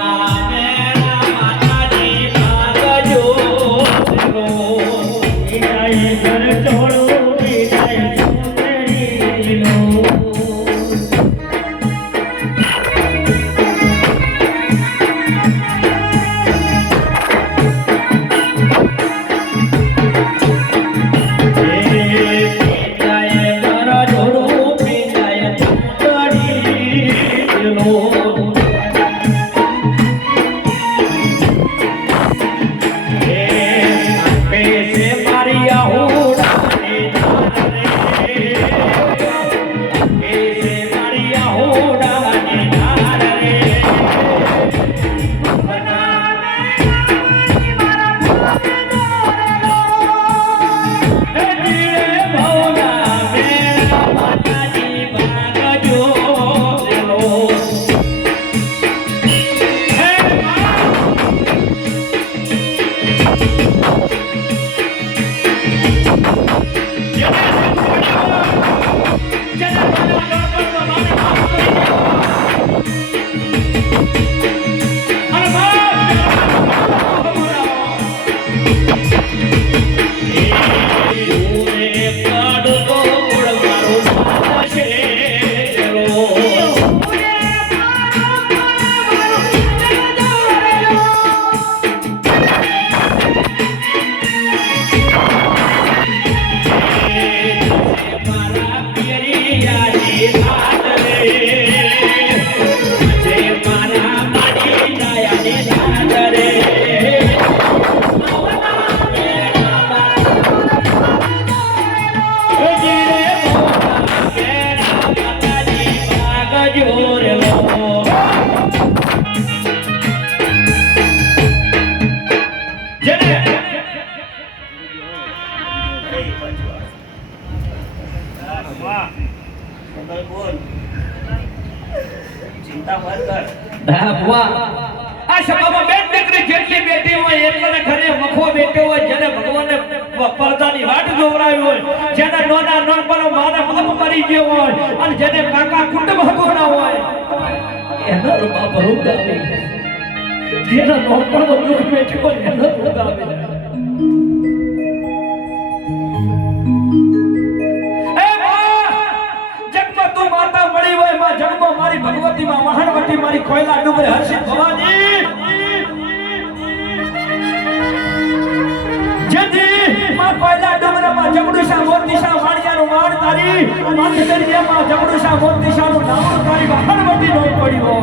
પીડાય હા હોય જેને ભગવાને પ- પડદાની વાટ જોવરાવી હોય, જેને નોના નોનપણો માના બાપ મરી ગયો હોય, અને જેને કાકા કુટુંબ ભગવાના હોય. એનો હર્ષિત ભવાની. જેથી કોયલા તારી. માથે દરિયા માં જગડુશા મોતીશાનું નામ તારી મહાનવટી નો પડ્યો.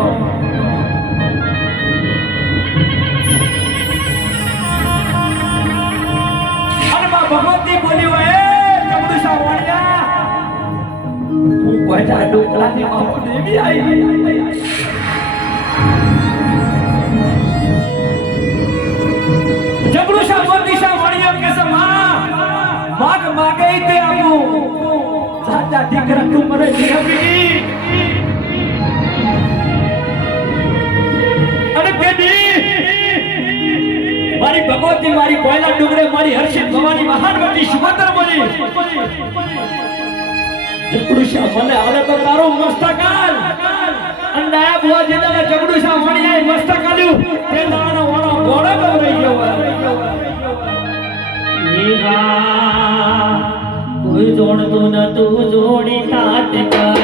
ભગવતી બોલી હોય એ જગડુશા વાણિયા હું બધા ડોકલાની બાપુ દેવી આવી. મારી ભગવતી મારી કોયલા ડુંગરે મારી હર્ષિત ભવાની મહાનવતી સુભદ્ર બની જગડુશા મને આવે તો તારો મસ્તકાલ અને તમે બુઆ સા વણી જાય મસ્ત કર્યું. તે દાવાનો વાળો ઘોડો રહી ગયો એવા કોઈ જોડતું તું જોડી તાત કરા.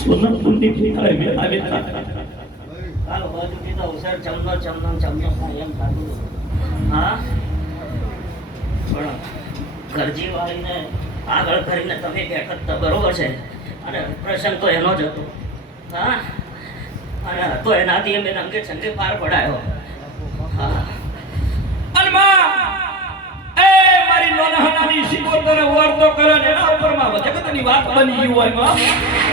સોનપુરની ફીકા આવે આવે કાલ બાજુ કીધા હોશિયાર ચમનો ચમનો ચમનો એમ ખાધું હા? પણ ગરજી વાળીને આગળ કરીને તમે બેઠક તો બરોબર છે. અને પ્રસંગ તો એનો જ હતો. હા? અને હતો એનાથી અમે રંગે સંગે પાર પડાયો. હા. મારી નોનહાની સિકોતરે વર્તો કરે એના ઉપરમાં જગતની વાત બની ગયું હોય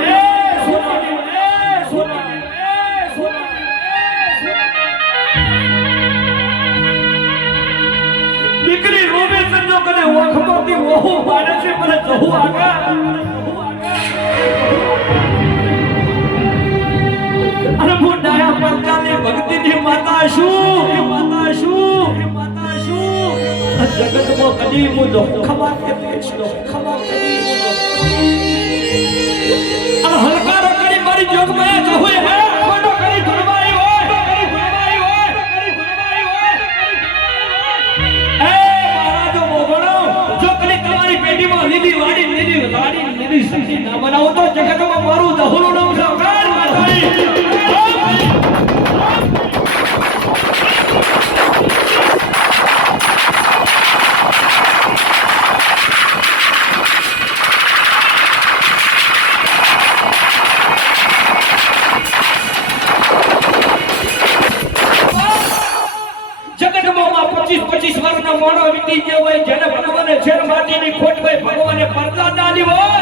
રે સોનાની દીકરી સંજો કને ઓખમાંથી ઓહુ પાડે છે અને હું ડાયા પંચાની ભક્તિની માતા છું માતા એ આ જગતમાં કદી હું તમારી પેટીમાં લીલી વાડી લીલી વાડી સખી ના બનાવો તો જગતમાં મારું દહુનું વર્ષનો મોણો વીતી ગયો હોય, જેને ભગવાને છેર માટીની ખોટ હોય ભગવાને પડદા ના હોય.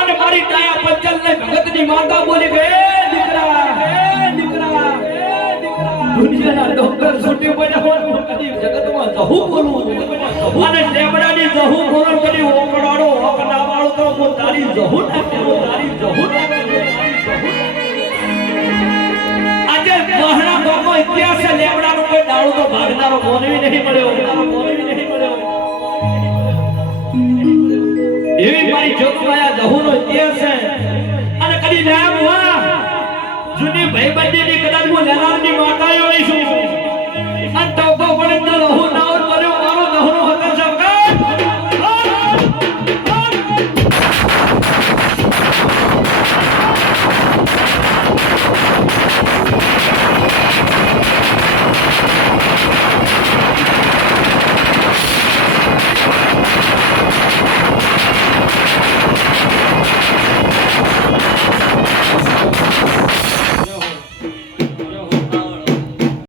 અને મારી ડાયા પંચલ ને ભગતની માતા બોલી ગઈ દીકરા દીકરા દુનિયાના ડોક્ટર છૂટી અને લેમડાની જહુ બોલું કદી તારી જહુ તારી ઇતિહાસ છે, લેમડાનો કોઈ દાડો તો ભાગનારો મોનવી નહીં મળ્યો. એવી મારી જોગમાયા દહુનો ઇતિહાસ છે. અને કદી હુઆ જૂની ભાઈબંધીની કદાચ હું લેનારની